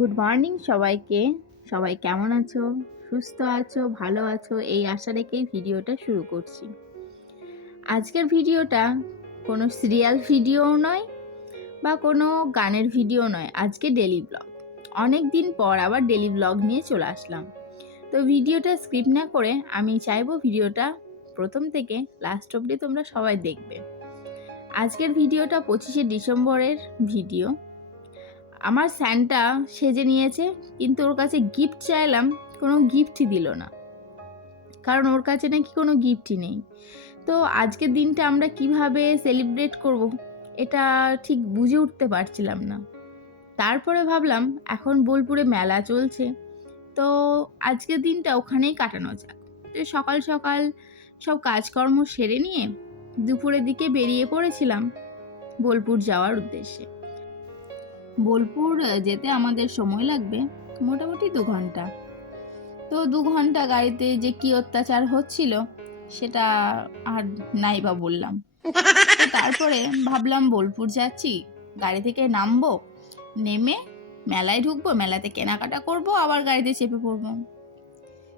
Good morning সবাইকে। সবাই কেমন আছো? সুস্থ আছো? ভালো আছো? এই আশা রেখেই ভিডিওটা শুরু করছি। আজকের ভিডিওটা কোনো সিরিয়াল ভিডিও নয় বা কোনো গানের ভিডিও নয়, আজকে ডেলি ব্লগ। অনেক দিন পর আবার ডেলি ব্লগ নিয়ে চলে আসলাম। তো ভিডিওটা স্ক্রিপ্ট না করে আমি চাইব ভিডিওটা প্রথম থেকে লাস্ট অবধি তোমরা সবাই দেখবে। আজকের ভিডিওটা পঁচিশে ডিসেম্বরের ভিডিও। আমার স্যান্টা সেজে নিয়েছে, কিন্তু ওর কাছে গিফট চাইলাম, কোনো গিফটই দিল না। কারণ ওর কাছে নাকি কোনো গিফটই নেই। তো আজকের দিনটা আমরা কীভাবে সেলিব্রেট করব, এটা ঠিক বুঝে উঠতে পারছিলাম না। তারপরে ভাবলাম, এখন বোলপুরে মেলা চলছে। তো আজকের দিনটা ওখানেই কাটানো যাক। তো সকাল সকাল সব কাজকর্ম সেরে নিয়ে দুপুরের দিকে বেরিয়ে পড়েছিলাম বোলপুর যাওয়ার উদ্দেশ্যে। বোলপুর যেতে আমাদের সময় লাগবে মোটামুটি দু ঘণ্টা। তো দু ঘণ্টা গাড়িতে যে কি অত্যাচার হচ্ছিল সেটা আর নাই বা বললাম। তারপরে ভাবলাম বোলপুর যাচ্ছি, গাড়ি থেকে নামবো, নেমে মেলায় ঢুকবো, মেলাতে কেনাকাটা করব, আবার গাড়িতে চেপে পড়ব।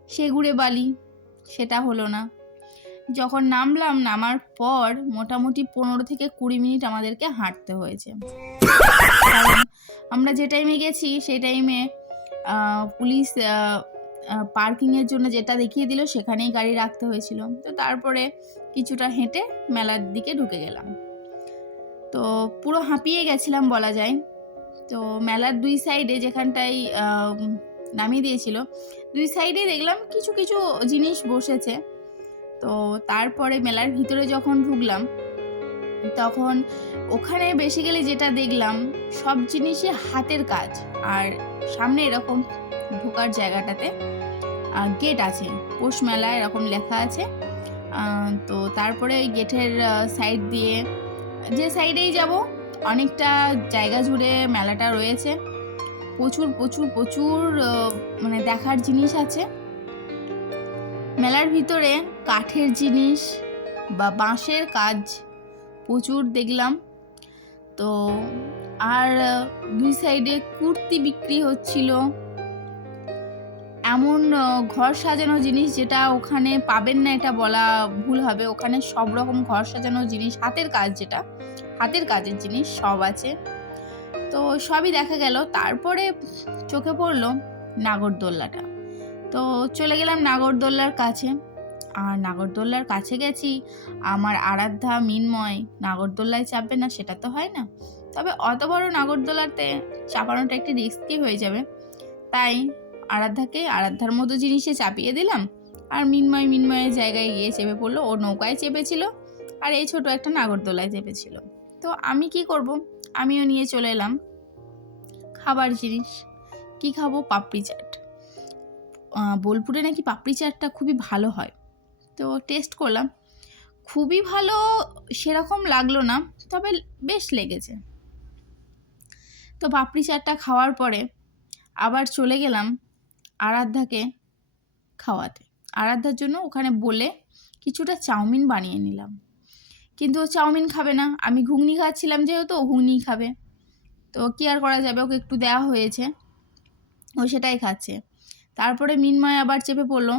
সে ঘুরে বালি, সেটা হলো না। যখন নামলাম, নামার পর মোটামুটি পনেরো থেকে কুড়ি মিনিট আমাদেরকে হাঁটতে হয়েছে। আমরা যে টাইমে গেছি সেই টাইমে পুলিশ পার্কিংয়ের জন্য যেটা দেখিয়ে দিল, সেখানেই গাড়ি রাখতে হয়েছিল। তো তারপরে কিছুটা হেঁটে মেলার দিকে ঢুকে গেলাম। তো পুরো হাঁপিয়ে গেছিলাম বলা যায়। তো মেলার দুই সাইডে যেখানটায় নামিয়ে দিয়েছিল, দুই সাইডে দেখলাম কিছু কিছু জিনিস বসেছে। তো তারপরে মেলার ভিতরে যখন ঢুকলাম, তখন ওখানে বেশি গেলে যেটা দেখলাম, সব জিনিসই হাতের কাজ। আর সামনে এরকম ঢোকার জায়গাটাতে গেট আছে। পোষ মেলা এরকম লেখা আছে। তো তারপরে ওই গেটের সাইড দিয়ে, যে সাইডেই যাব, অনেকটা জায়গা জুড়ে মেলাটা রয়েছে। প্রচুর প্রচুর প্রচুর মানে দেখার জিনিস আছে। মেলার ভিতরে কাঠের জিনিস বা বাঁশের কাজ প্রচুর দেখলাম। তো আর দুই সাইডে কুর্তি বিক্রি হচ্ছিল। এমন ঘর সাজানো জিনিস যেটা ওখানে পাবেন না, এটা বলা ভুল হবে। ওখানে সব রকম ঘর সাজানো জিনিস, হাতের কাজ যেটা, হাতের কাজের জিনিস সব আছে। তো সবই দেখা গেল। তারপরে চোখে পড়ল নাগরদোল্লাটা। তো চলে গেলাম নাগরদোল্লার কাছে। আর নাগরদোল্লার কাছে গেছি, আমার আরাধ্যা মিনময় নাগরদোল্লায় চাপবে না, সেটা তো হয় না। তবে অত বড় নাগরদোলাতে চাপানোটা একটি রিস্কি হয়ে যাবে। তাই আরাধ্যাকে আরাধ্যার মতো জিনিসে চাপিয়ে দিলাম আর মিনময় মিনময়ের জায়গায় গিয়ে চেপে পড়ল। ও নৌকায় চেপেছিল আর এই ছোট একটা নাগরদোলায় চেপেছিল। তো আমি কি করব? আমিও নিয়ে চলে এলাম। খাবার জিনিস। কি খাব? পাপড়ি চাট। বোলপুরে নাকি পাপড়ি চাটটা খুবই ভালো হয়। তো টেস্ট করলাম। খুবই ভালো সেরকম লাগল না, তবে বেশ লেগেছে। তো পাপড়ি চাটটা খাওয়ার পরে আবার চলে গেলাম আরাধ্যাকে খাওয়াতে। আরাধ্যার জন্য ওখানে বলে কিছুটা চাউমিন বানিয়ে নিলাম। কিন্তু ও চাউমিন খাবে না, আমি ঘুগনি খাচ্ছিলাম যেহেতু, ও ঘুগনি খাবে। তো কী আর করা যাবে, ওকে একটু দেওয়া হয়েছে, ও সেটাই খাচ্ছে। তারপরে মিনময় আবার চেপে পড়ল,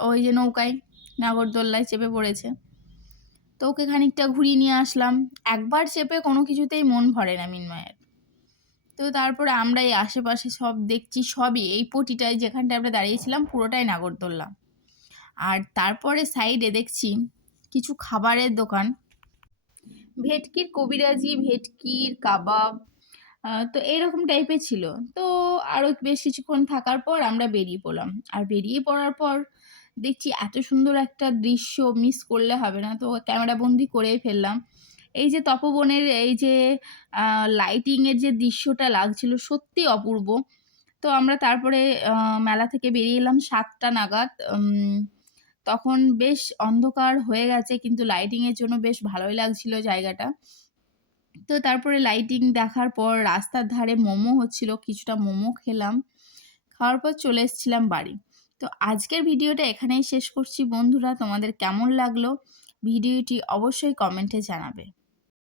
ওই যে নৌকায়। নাগরদোল্লায় চেপে পড়েছে। তো ওকে খানিকটা ঘুরিয়ে নিয়ে আসলাম। একবার চেপে কোনো কিছুতেই মন ভরে না মিনময়ের। তো তারপরে আমরা এই আশেপাশে সব দেখছি, সবই এই পটিটায় যেখানটায় আমরা দাঁড়িয়েছিলাম পুরোটাই নাগরদোল্লা। আর তারপরে সাইডে দেখছি কিছু খাবারের দোকান। ভেটকির কবিরাজি, ভেটকির কাবাব তো এইরকম টাইপের ছিল। তো আরও বেশ কিছুক্ষণ থাকার পর আমরা বেরিয়ে পড়লাম। আর বেরিয়ে পড়ার পর দেখছি এত সুন্দর একটা দৃশ্য মিস করলে হবে না। তো ক্যামেরা বন্দি করেই ফেললাম। এই যে তপবনের এই যে লাইটিংয়ের যে দৃশ্যটা লাগছিল সত্যি অপূর্ব। তো আমরা তারপরে মেলা থেকে বেরিয়ে এলাম সাতটা নাগাদ। তখন বেশ অন্ধকার হয়ে গেছে, কিন্তু লাইটিংয়ের জন্য বেশ ভালোই লাগছিল জায়গাটা। তো তারপরে লাইটিং দেখার পর রাস্তার ধারে মোমো হচ্ছিল, কিছুটা মোমো খেলাম। খাওয়ার পর চলে এসেছিলাম বাড়ি। তো আজকের ভিডিওটা এখানেই শেষ করছি। বন্ধুরা তোমাদের কেমন লাগল? ভিডিওটি অবশ্যই কমেন্টে জানাবে।